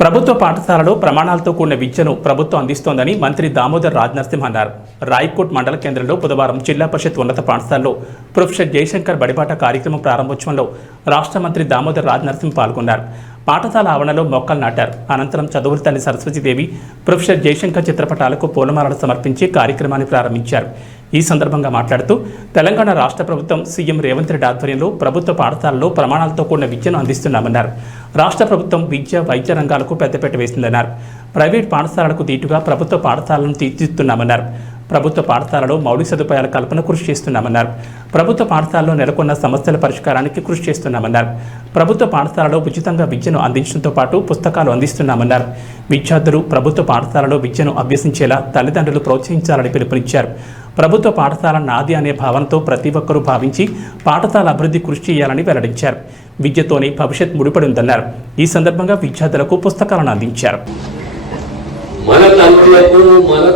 ప్రభుత్వ పాఠశాలలో ప్రమాణాలతో కూడిన విద్యను ప్రభుత్వం అందిస్తోందని మంత్రి దామోదర్ రాజనరసింహ అన్నారు. రాయకోట్ మండల కేంద్రంలో బుధవారం జిల్లా పరిషత్ ఉన్నత పాఠశాలలో ప్రొఫెసర్ జయశంకర్ బడిబాట కార్యక్రమం ప్రారంభోత్సవంలో రాష్ట్ర మంత్రి దామోదర్ రాజనరసింహ పాల్గొన్నారు. పాఠశాల ఆవరణలో మొక్కలు నాటారు. అనంతరం చదువుల తల్లి సరస్వతీదేవి, ప్రొఫెసర్ జయశంకర్ చిత్రపటాలకు పూలమాలలు సమర్పించి కార్యక్రమాన్ని ప్రారంభించారు. ఈ సందర్భంగా మాట్లాడుతూ తెలంగాణ రాష్ట్ర ప్రభుత్వం సీఎం రేవంత్ రెడ్డి ఆధ్వర్యంలో ప్రభుత్వ పాఠశాలలో ప్రమాణాలతో కూడిన విద్యను అందిస్తున్నామన్నారు. రాష్ట్ర ప్రభుత్వం విద్య, వైద్య రంగాలకు పెద్దపీట వేసిందన్నారు. ప్రైవేట్ పాఠశాలలకు దీటుగా ప్రభుత్వ పాఠశాలను తీర్చిదిద్దుతున్నామన్నారు. ప్రభుత్వ పాఠశాలలో మౌలిక సదుపాయాల కల్పన కృషి చేస్తున్నామన్నారు. ప్రభుత్వ పాఠశాలలో నెలకొన్న సమస్యల పరిష్కారానికి కృషి చేస్తున్నామన్నారు. ప్రభుత్వ పాఠశాలలో ఉచితంగా విద్యను అందించడంతో పాటు పుస్తకాలు అందిస్తున్నామన్నారు. విద్యార్థులు ప్రభుత్వ పాఠశాలలో విద్యను అభ్యసించేలా తల్లిదండ్రులు ప్రోత్సహించాలని పిలుపునిచ్చారు. ప్రభుత్వ పాఠశాల నాది అనే భావనతో ప్రతి ఒక్కరూ భావించి పాఠశాల అభివృద్ధి కృషి చేయాలని వెల్లడించారు. విద్యతోనే భవిష్యత్ ముడిపడి ఉందన్నారు. ఈ సందర్భంగా విద్యార్థులకు పుస్తకాలను అందించారు. మన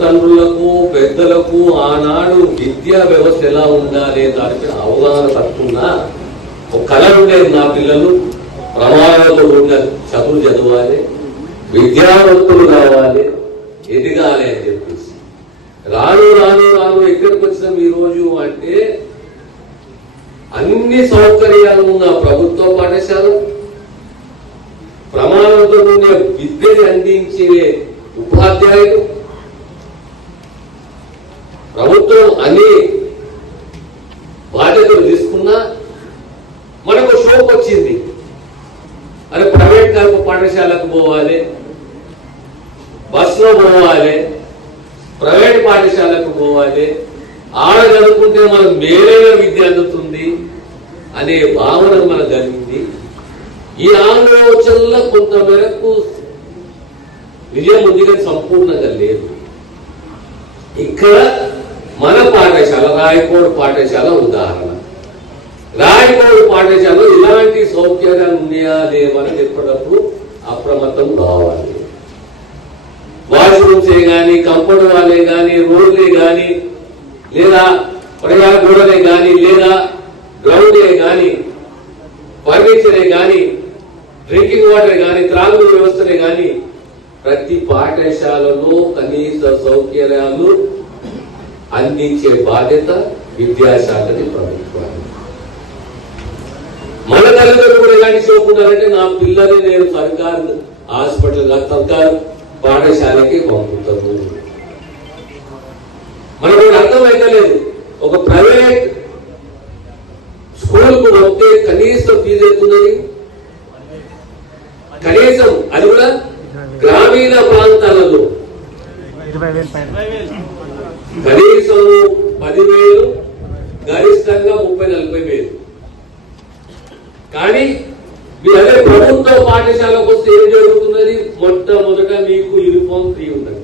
తండ్రులకు పెద్దలకు ఆనాడు విద్యా వ్యవస్థ ఎలా ఉండాలి దానిపై అవగాహన తక్కువ ఒక కళ ఉండేది. నా పిల్లలు ప్రమాణాలతో ఉన్న చదువులు చదవాలి, విద్యావంతులు కావాలి, ఎదగాలి అని చెప్పేసి రాను రాను రాను ఎక్కడికి వచ్చినాం ఈ రోజు అంటే అన్ని సౌకర్యాలు ఉన్న ప్రభుత్వ పాఠశాల, ప్రమాణంతో ఉండే విద్యని అందించే ఉపాధ్యాయులు, ప్రభుత్వం అన్ని బాధ్యతలు తీసుకున్నా మనకు షోక్ వచ్చింది. అరే ప్రైవేట్ పాఠశాలకు పోవాలి, బస్సులో పోవాలి, ప్రైవేట్ పాఠశాలకు పోవాలి, ఆడ చదువుకుంటే మనకు మేలైన విద్య అందుతుంది అనే భావన మనకు కలిగింది. ఈ ఆలోచనలో కొంతమేరకు విజయం ఉంది కానీ సంపూర్ణంగా లేదు. ఇక్కడ మన పాఠశాల రాయకోడ్ పాఠశాల ఉదాహరణ. రాయకోడ్ పాఠశాలలో ఇలాంటి సౌకర్యాలు ఉన్నాయా లేవని ఎప్పటికప్పుడు అప్రమత్తం కావాలి. వాష్రూమ్సే కానీ, కంపౌండ్ వాళ్ళే కానీ, రోడ్లే కానీ, లేదా ప్రజా గోడలే కానీ, లేదా గ్రౌండే కానీ, ఫర్నిచరే కానీ, డ్రింకింగ్ వాటర్ కానీ, త్రాగునీరు వ్యవస్థనే కానీ ప్రతి పాఠశాలలో కనీస సౌకర్యాలు అందించే బాధ్యత విద్యాశాఖని ప్రభుత్వాన్ని. మన తల్లిదండ్రులు కూడా ఎలాంటి చూపుకుంటారంటే నా పిల్లల్ని నేను సర్కారు హాస్పిటల్ సర్కారు పాఠశాలకి పంపుతాము. మనకు అర్థమైతే లేదు. ఒక ప్రైవేట్ స్కూల్ కు పంపితే కనీసం ఫీజు అవుతున్నది. కనీసం అది కూడా గ్రామీణ ప్రాంతాలలో కనీసం 10,000, గరిష్టంగా 30,000-40,000. కానీ అదే ప్రభుత్వ పాఠశాలకు వస్తే ఏం జరుగుతున్నది? మొట్టమొదట మీకు యూనిఫామ్ ఫ్రీ ఉన్నది.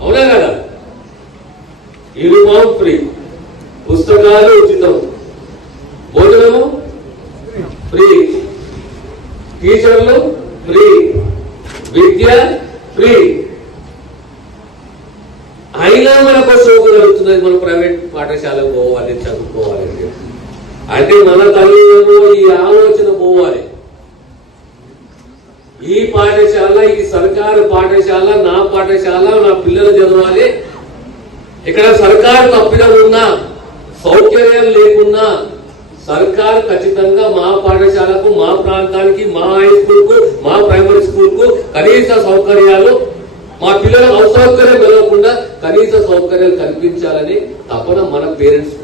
అవునా కదా? యూనిఫామ్ ఫ్రీ, పుస్తకాలు ఉచితం, భోజనము ఫ్రీ, టీచర్లు ఫ్రీ, విద్య ఫ్రీ. అయినా మనకు సోకు జరుగుతున్నది మనం ప్రైవేట్ పాఠశాలకు పోవాలి, చదువుకోవాలి అంటే మన తల్లిదండ్రులు ఈ ఆలోచన పోవాలి. ఈ పాఠశాల, ఈ సర్కారు పాఠశాల నా పాఠశాల, నా పిల్లలు చదవాలి. ఇక్కడ సర్కారు తప్పిదం ఉన్నా, సౌకర్యాలు లేకున్నా సర్కారు ఖచ్చితంగా మా పాఠశాలకు, మా ప్రాంతానికి, మా హై స్కూల్ కు, మా ప్రైమరీ స్కూల్ కు కనీస సౌకర్యాలు, మా పిల్లలకు అసౌకర్యం కలగకుండా కనీస సౌకర్యాలు కల్పించాలని తపన మన పేరెంట్స్